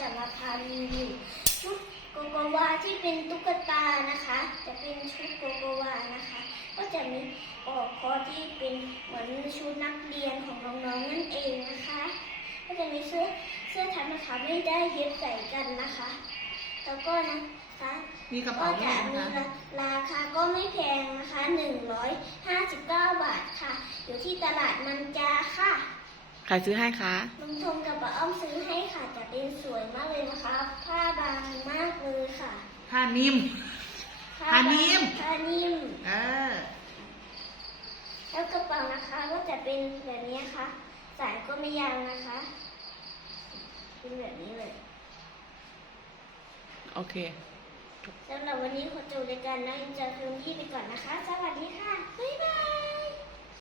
จะมาพารีวิวชุดโกโกวาที่เป็นตุ๊กตานะคะ จะเป็นชุดโกโกวานะคะ ก็จะมีปลอกคอที่เป็นเหมือนชุดนักเรียนของน้องๆนั่นเองนะคะ ก็จะมีเสื้อเสื้อทำนะคะไม่ได้เย็บใส่กันนะคะ แล้วก็นะคะมีกระก็เป๋าด้วจะยมีนะคะ ราคาก็ไม่แพงนะคะ 159 บาทค่ะ อยู่ที่ตลาดมันจาค่ะใครซื้อให้คะลุงทงกับป้าอ้อมซื้อให้ค่ะจะเป็นสวยมากเลยนะคะ ผ้าบางมากเลยค่ะผ้านิ่มผ้าผ้านิ่ม ผ้านิ่มเออแล้วกระเป๋านะคะก็จะเป็นแบบนี้ค่ะ สายก็ไม่ยาวนะคะ เป็นแบบนี้เลย โอเคสำหรับวันนี้ขอจบรายการนะจะเพิ่มที่ไปก่อนนะคะ ส